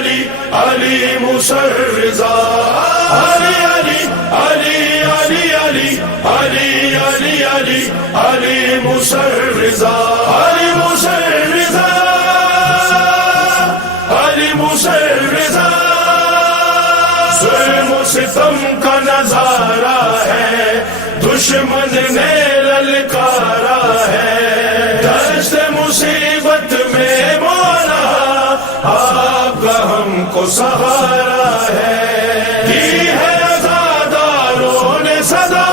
علی علی موسیٰ الرضا علی علی علی علی علی علی علی علی علی موسیٰ الرضا علی موسیٰ الرضا علی موسیٰ الرضا ظلم و ستم کا نظارہ ہے دشمن نے للکارا ہے دشت مصیبت میں مولا آپ کا ہم کو سہارا ہے دی ہے عزاداروں نے صدا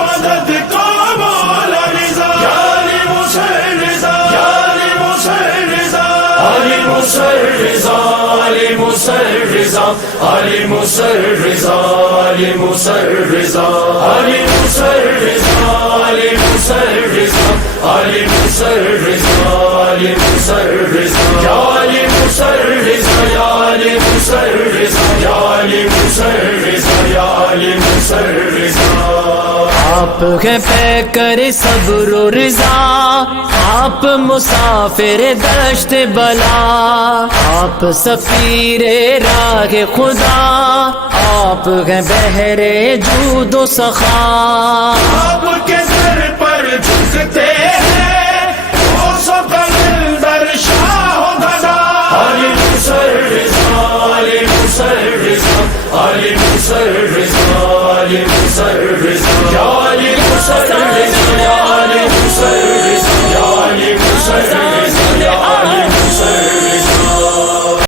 مدد کو مولا رضا یا علی موسیٰ الرضا یا علی موسیٰ الرضا علی موسیٰ الرضا علی موسیٰ الرضا علی موسیٰ الرضا علی موسیٰ الرضا علی موسیٰ الرضا علی موسیٰ الرضا علی موسیٰ الرضا علی موسیٰ الرضا یا علی موسیٰ الرضا یا علی موسیٰ الرضا یا علی موسیٰ الرضا یا علی موسیٰ الرضا آپ ہیں پیکر صبر و رضا آپ مسافر دشت بلا آپ سفیر راہ خدا آپ ہیں بحر جود و سخا آپ کے در پر جھکتے ہیں غوثوں کا مندر شاہ و گدا علی موسیٰ الرضا علی موسیٰ الرضا علی موسیٰ الرضا علی موسیٰ الرضا یا علی موسیٰ الرضا